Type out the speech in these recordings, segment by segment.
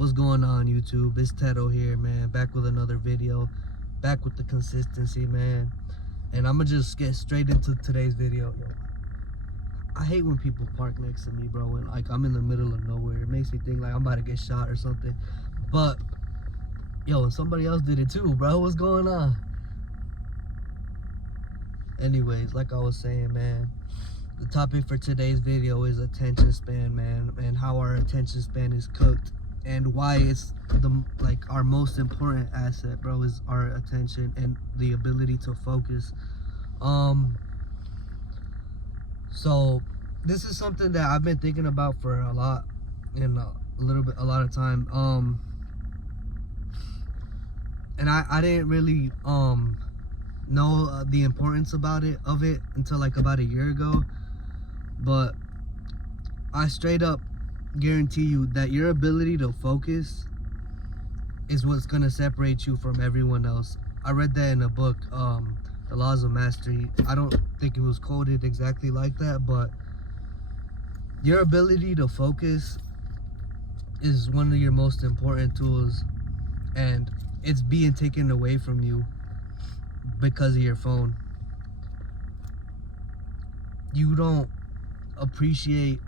What's going on, YouTube? It's Tedo here, man. Back with another video. Back with the consistency, man. And I'm gonna just get straight into today's video. Yo, I hate when people park next to me, bro, and like I'm in the middle of nowhere. It makes me think like I'm about to get shot or something. But yo, and somebody else did it too, bro. What's going on? Anyways, like I was saying, man, the topic for today's video is attention span, man, and how our attention span is cooked, and why it's our most important asset, bro, is our attention and the ability to focus. So this is something that I've been thinking about for a lot and a lot of time. And I didn't really know the importance of it until like about a year ago. But I straight up guarantee you that your ability to focus is what's gonna separate you from everyone else. I read that in a book, The Laws of Mastery. I don't think it was quoted exactly like that, but your ability to focus is one of your most important tools, and it's being taken away from you because of your phone. You don't appreciate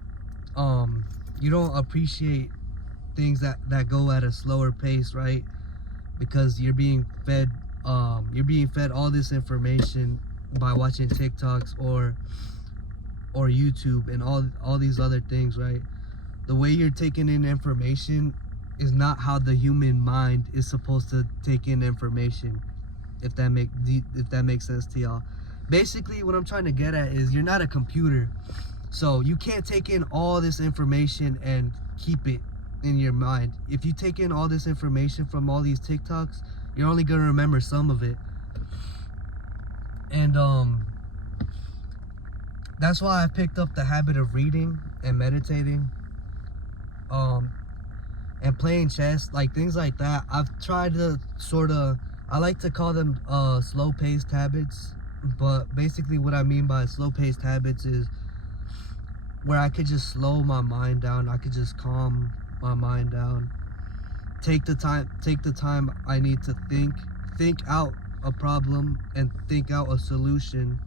things that go at a slower pace, right? Because you're being fed all this information by watching TikToks or YouTube and all these other things, right? The way you're taking in information is not how the human mind is supposed to take in information, if that makes sense to y'all. Basically, what I'm trying to get at is you're not a computer, so you can't take in all this information and keep it in your mind. If you take in all this information from all these TikToks, you're only gonna remember some of it. And that's why I picked up the habit of reading and meditating, and playing chess, like things like that. I've tried to I like to call them slow-paced habits, but basically what I mean by slow-paced habits is where I could just slow my mind down. I could just calm my mind down. Take the time I need to think out a problem and think out a solution.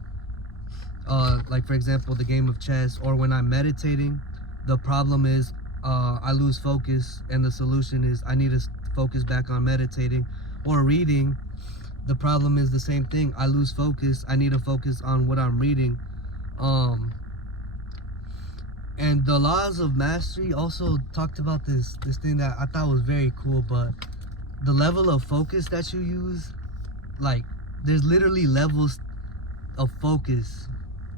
Like for example, the game of chess, or when I'm meditating, the problem is I lose focus, and the solution is I need to focus back on meditating. Or reading, the problem is the same thing. I lose focus, I need to focus on what I'm reading. And the Laws of Mastery also talked about this thing that I thought was very cool. But the level of focus that you use, like there's literally levels of focus,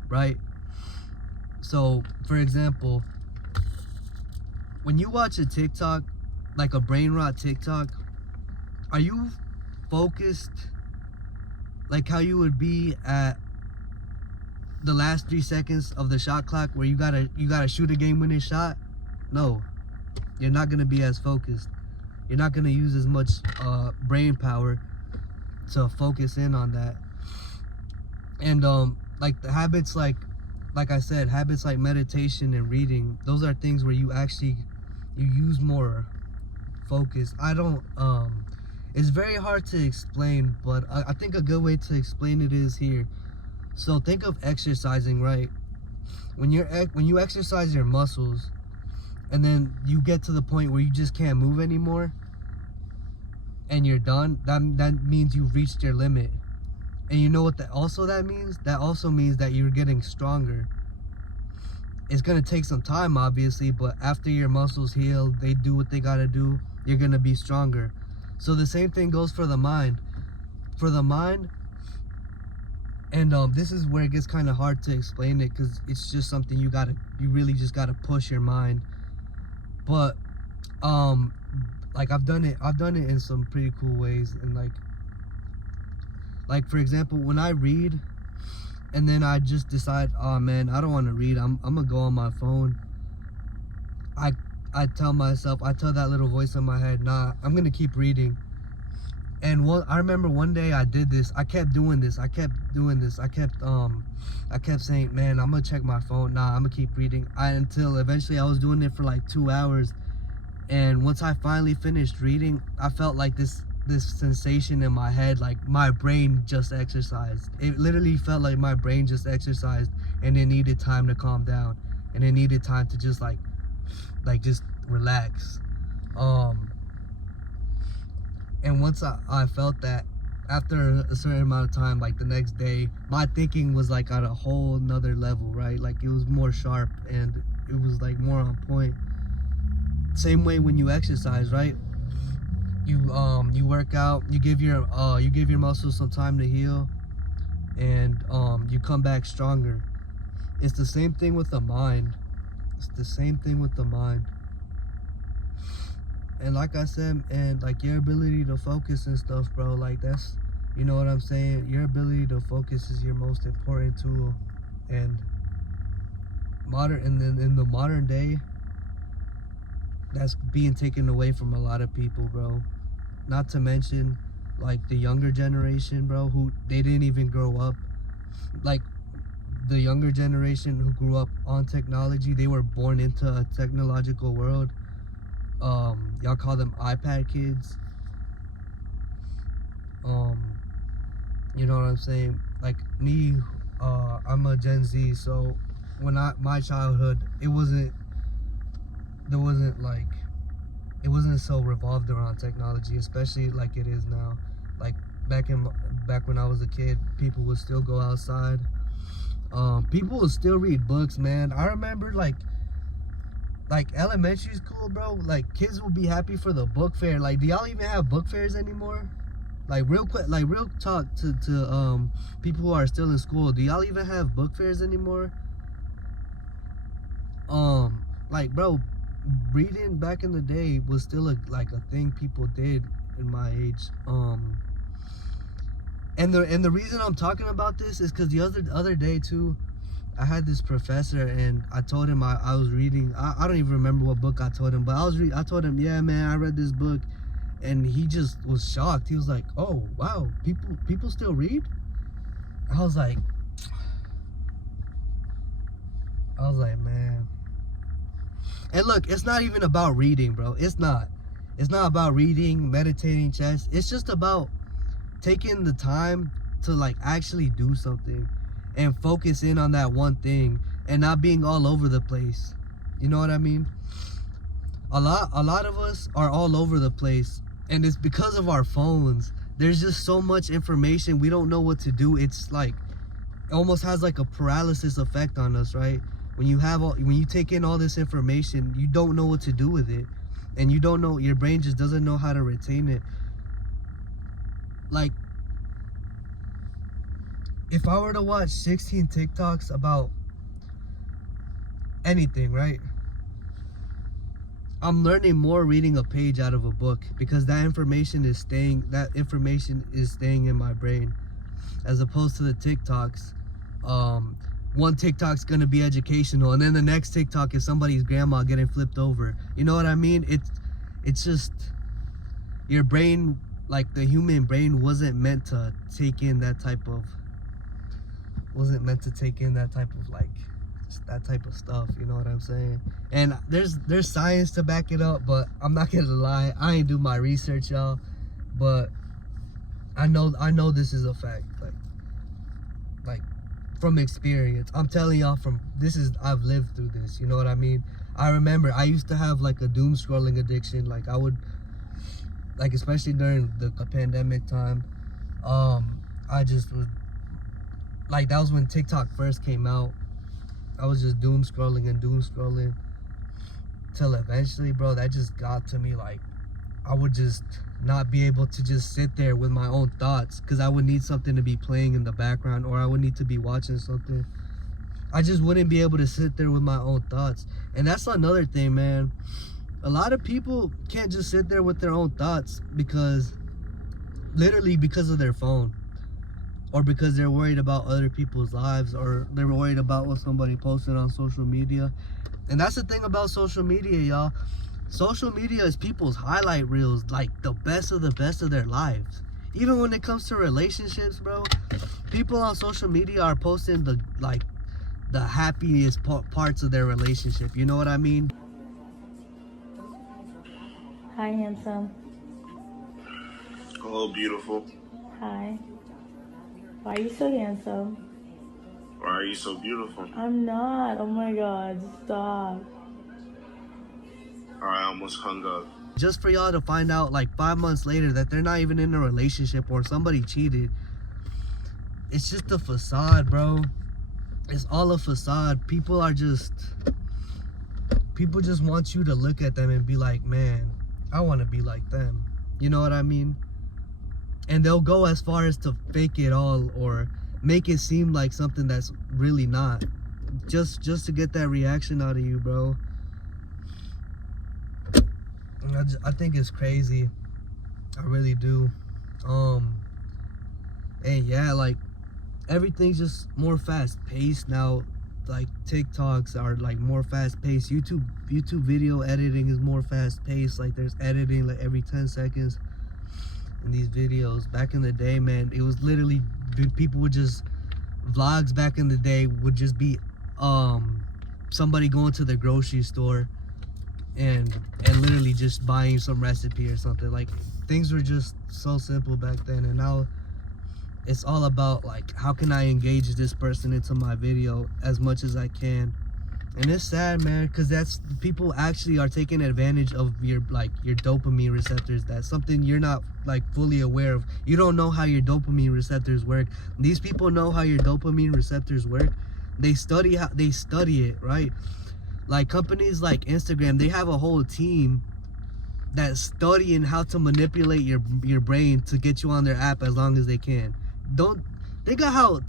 right? So for example, when you watch a TikTok, like a brain rot TikTok, are you focused like how you would be at the last 3 seconds of the shot clock, where you gotta shoot a game-winning shot? No, you're not gonna be as focused. You're not gonna use as much brain power to focus in on that. And like the habits, like I said, habits like meditation and reading, those are things where you use more focus. It's very hard to explain, but I think a good way to explain it is here. So think of exercising, right? When you exercise your muscles, and then you get to the point where you just can't move anymore, and you're done, that means you've reached your limit. And you know what that also means? That also means that you're getting stronger. It's gonna take some time, obviously, but after your muscles heal, they do what they gotta do, you're gonna be stronger. So the same thing goes for the mind. For the mind, and this is where it gets kind of hard to explain it, because it's just something you really just gotta push your mind. But like I've done it in some pretty cool ways. And like for example, when I read and then I just decide, oh man, I don't want to read, I'm gonna go on my phone, I tell that little voice in my head, nah, I'm gonna keep reading. And I remember one day I did this. I kept doing this. I kept saying, man, I'm gonna check my phone. Nah, I'm gonna keep reading. Until eventually I was doing it for like 2 hours, And once I finally finished reading, I felt like this sensation in my head, like my brain just exercised. It literally felt like my brain just exercised, and it needed time to calm down, and it needed time to just like just relax. And once I felt that, after a certain amount of time, like the next day, my thinking was like at a whole nother level, right? Like it was more sharp and it was like more on point. Same way when you exercise, right? You work out, you give your muscles some time to heal, and you come back stronger. It's the same thing with the mind. It's the same thing with the mind. And like I said, and like your ability to focus and stuff, bro, like that's, you know what I'm saying? Your ability to focus is your most important tool. And in the modern day, that's being taken away from a lot of people, bro. Not to mention like the younger generation, bro, who they didn't even grow up. Like the younger generation who grew up on technology, they were born into a technological world. Y'all call them iPad kids. You know what I'm saying? Like me, I'm a Gen Z, so when my childhood, it wasn't so revolved around technology, especially like it is now. Like back when I was a kid, people would still go outside. People would still read books, man. I remember like elementary school, bro, like kids will be happy for the book fair. Like, do y'all even have book fairs anymore? Like real quick, like real talk to people who are still in school, do y'all even have book fairs anymore? Like, bro, reading back in the day was still a thing people did in my age. And the reason I'm talking about this is because the other day too, I had this professor, and I told him I was reading. I don't even remember what book I told him, but I told him, yeah, man, I read this book, and he just was shocked. He was like, oh wow, people still read? I was like, man. And look, it's not even about reading, bro. It's not about reading, meditating, chess. It's just about taking the time to like actually do something and focus in on that one thing and not being all over the place. You know what I mean? A lot of us are all over the place, and it's because of our phones. There's just so much information, we don't know what to do. It's like it almost has like a paralysis effect on us, right? When you take in all this information, you don't know what to do with it, and you don't know, your brain just doesn't know how to retain it. Like, if I were to watch 16 TikToks about anything, right? I'm learning more reading a page out of a book, because that information is staying in my brain, as opposed to the TikToks. One TikTok's gonna be educational, and then the next TikTok is somebody's grandma getting flipped over. You know what I mean? It's just your brain, like the human brain, wasn't meant to take in that type of like that type of stuff. You know what I'm saying? And there's science to back it up, but I'm not gonna lie, I ain't do my research, y'all, but I know this is a fact, like from experience. I'm telling y'all, I've lived through this. You know what I mean? I remember I used to have like a doom scrolling addiction. Like I would, like especially during the pandemic time, I just was like, that was when TikTok first came out. I was just doom scrolling till eventually, bro, that just got to me. Like, I would just not be able to just sit there with my own thoughts, because I would need something to be playing in the background, or I would need to be watching something. I just wouldn't be able to sit there with my own thoughts. And that's another thing, man. A lot of people can't just sit there with their own thoughts because of their phone, or because they're worried about other people's lives, or they're worried about what somebody posted on social media. And that's the thing about social media, y'all. Social media is people's highlight reels, like the best of their lives. Even when it comes to relationships, bro, people on social media are posting the happiest parts of their relationship. You know what I mean? Hi, handsome. Hello, beautiful. Hi. Why are you so handsome? Why are you so beautiful? I'm not. Oh my god, stop. I almost hung up. Just for y'all to find out like 5 months later that they're not even in a relationship or somebody cheated. It's just a facade, bro. It's all a facade. People just want you to look at them and be like, man, I want to be like them. You know what I mean? And they'll go as far as to fake it all or make it seem like something that's really not. Just to get that reaction out of you, bro. I think it's crazy. I really do. And yeah, like everything's just more fast paced now. Like TikToks are like more fast paced. YouTube video editing is more fast paced. Like there's editing like every 10 seconds in these videos. Back in the day, man, it was literally people would just vlogs back in the day would just be somebody going to the grocery store and literally just buying some recipe or something. Like things were just so simple back then, and now it's all about like how can I engage this person into my video as much as I can. And it's sad, man, because that's people actually are taking advantage of your dopamine receptors. That's something you're not like fully aware of. You don't know how your dopamine receptors work. These people know how your dopamine receptors work. They study it, right? Like companies like Instagram, they have a whole team that's studying how to manipulate your brain to get you on their app as long as they can. Think of how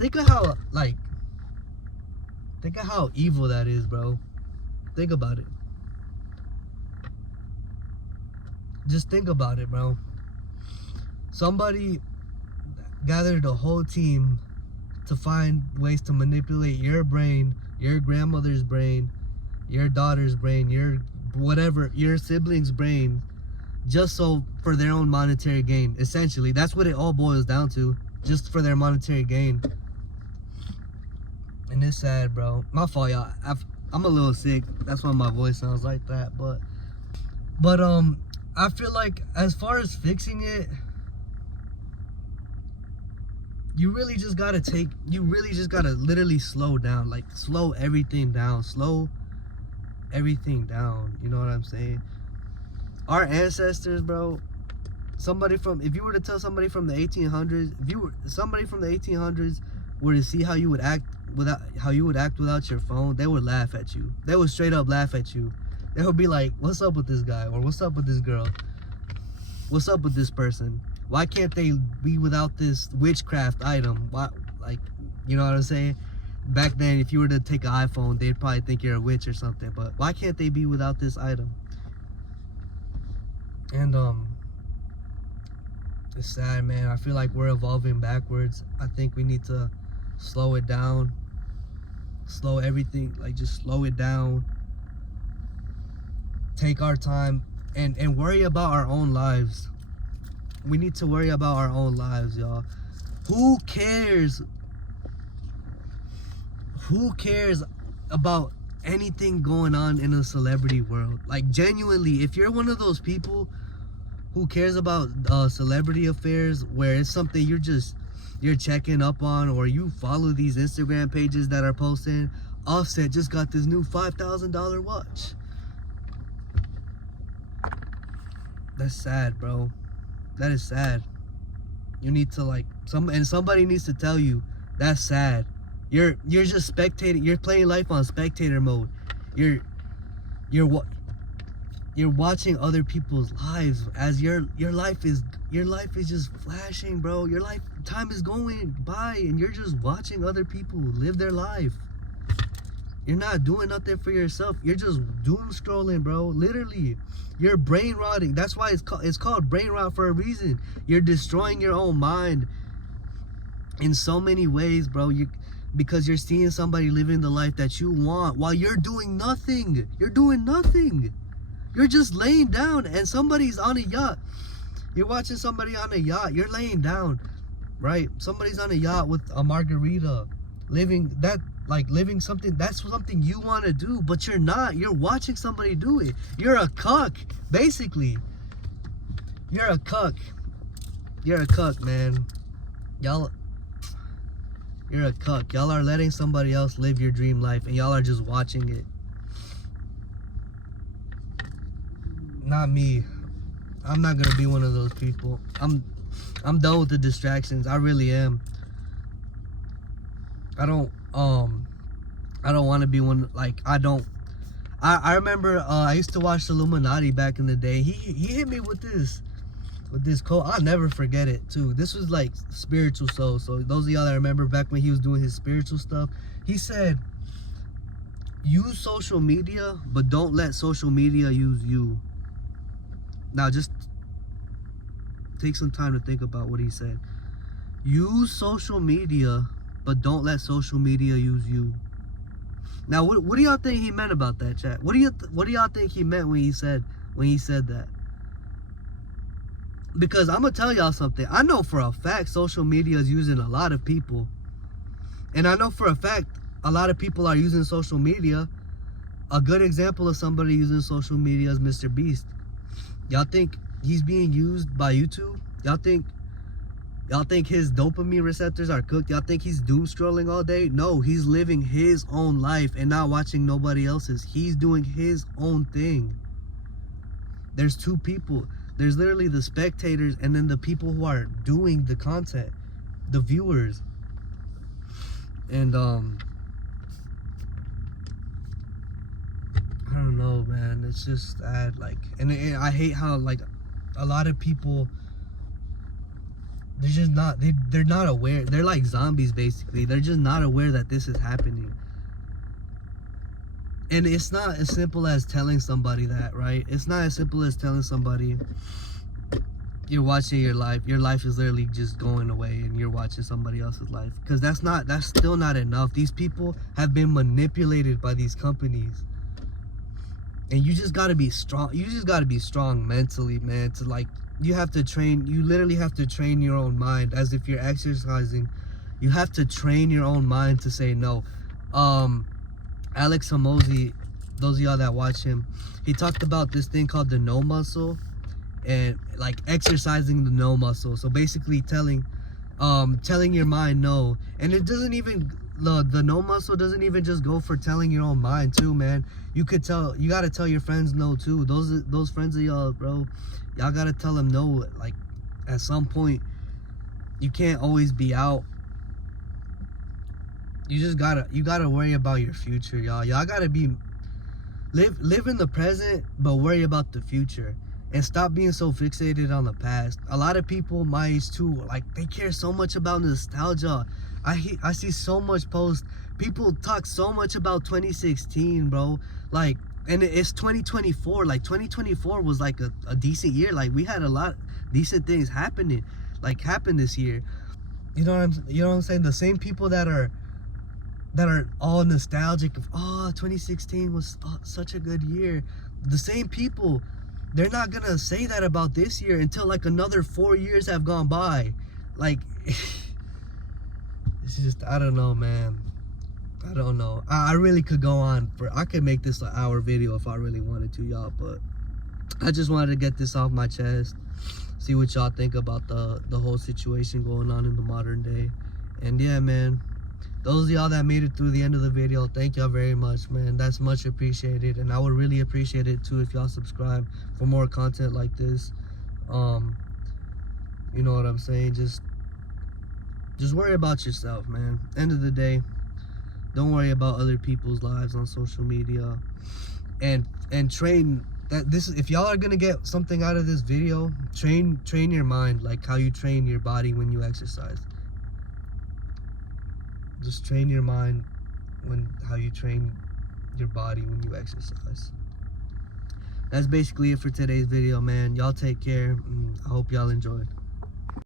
evil that is, bro. Think about it. Just think about it, bro. Somebody gathered a whole team to find ways to manipulate your brain, your grandmother's brain, your daughter's brain, your sibling's brain, just so for their own monetary gain. Essentially, that's what it all boils down to. Just for their monetary gain. And it's sad, bro. My fault, y'all. I'm a little sick. That's why my voice sounds like that. But I feel like as far as fixing it, you really just gotta literally slow down. Like slow everything down. You know what I'm saying? Our ancestors, bro. If you were to tell somebody from the 1800s, somebody from the 1800s were to see how you would act without your phone, they would laugh at you. They would straight up laugh at you. They would be like, what's up with this guy? Or what's up with this girl? What's up with this person? Why can't they be without this witchcraft item? Why, like, you know what I'm saying? Back then, if you were to take an iPhone, they'd probably think you're a witch or something. But why can't they be without this item? And it's sad, man. I feel like we're evolving backwards. I think we need to slow it down. Slow everything, like just slow it down. Take our time and worry about our own lives. We need to worry about our own lives, y'all. Who cares? Who cares about anything going on in a celebrity world? Like genuinely, if you're one of those people who cares about celebrity affairs where it's something you're checking up on, or you follow these Instagram pages that are posting, Offset just got this new $5,000 watch. That's sad, bro. That is sad. You need to somebody needs to tell you that's sad. You're just spectating. You're playing life on spectator mode. You're watching other people's lives as your life is just flashing, bro. Time is going by and you're just watching other people live their life. You're not doing nothing for yourself. You're just doom scrolling, bro. Literally, you're brain rotting. That's why it's called brain rot for a reason. You're destroying your own mind in so many ways, bro. Because you're seeing somebody living the life that you want while you're doing nothing. You're doing nothing. You're just laying down and somebody's on a yacht. You're watching somebody on a yacht. You're laying down, right? Somebody's on a yacht with a margarita, living something. That's something you want to do, but you're not. You're watching somebody do it. You're a cuck, basically. You're a cuck. You're a cuck, man. Y'all, you're a cuck. Y'all are letting somebody else live your dream life, and y'all are just watching it. Not me. I'm not gonna be one of those people. I'm done with the distractions. I really am. I don't want to be one. Like, I remember I used to watch Illuminati back in the day. He hit me with this quote. I'll never forget it too. This was like spiritual soul. So those of y'all that remember back when he was doing his spiritual stuff, he said, use social media, but don't let social media use you. Now just take some time to think about what he said. Use social media, but don't let social media use you. Now, what do y'all think he meant about that, chat? What do y'all think he meant when he said that? Because I'm gonna tell y'all something. I know for a fact social media is using a lot of people, and I know for a fact a lot of people are using social media. A good example of somebody using social media is Mr. Beast. Y'all think he's being used by YouTube? Y'all think his dopamine receptors are cooked? Y'all think he's doom scrolling all day? No, he's living his own life and not watching nobody else's. He's doing his own thing. There's two people. There's literally the spectators and then the people who are doing the content, the viewers. And I don't know, man. It's just sad. Like, and I hate how like a lot of people, they're just not, they're not aware. They're like zombies basically. They're just not aware that this is happening. And it's not as simple as telling somebody that, right? It's not as simple as telling somebody you're watching your life is literally just going away and you're watching somebody else's life. Because that's still not enough. These people have been manipulated by these companies. And you just gotta be strong. You just gotta be strong mentally, man. To like, you literally have to train your own mind as if you're exercising. You have to train your own mind to say no. Alex Hormozi, those of y'all that watch him, he talked about this thing called the no muscle, and like exercising the no muscle. So basically telling your mind no. And it doesn't even, the no muscle doesn't even just go for telling your own mind too, man. You gotta tell your friends no too. Those friends of y'all, bro, y'all gotta tell them no. Like, at some point, you can't always be out. You gotta worry about your future, y'all. Y'all gotta live in the present, but worry about the future. And stop being so fixated on the past. A lot of people my age too, like, they care so much about nostalgia. I see so much posts. People talk so much about 2016, bro. Like, and it's 2024. Like, 2024 was like a decent year. Like, we had a lot decent things happening, like, happened this year. You know what I'm saying? The same people that are all nostalgic of, oh, 2016 was such a good year. The same people, they're not gonna say that about this year until like another 4 years have gone by. Like, it's just, I don't know, man. I don't know. I really could go on I could make this an hour video if I really wanted to, y'all, but I just wanted to get this off my chest, see what y'all think about the whole situation going on in the modern day. And yeah, man, those of y'all that made it through the end of the video, thank y'all very much, man. That's much appreciated, and I would really appreciate it too if y'all subscribe for more content like this. You know what I'm saying? Just worry about yourself, man. End of the day, don't worry about other people's lives on social media, and train that this. If y'all are gonna get something out of this video, train your mind like how you train your body when you exercise. Just train your mind how you train your body when you exercise. That's basically it for today's video, man. Y'all take care. I hope y'all enjoyed.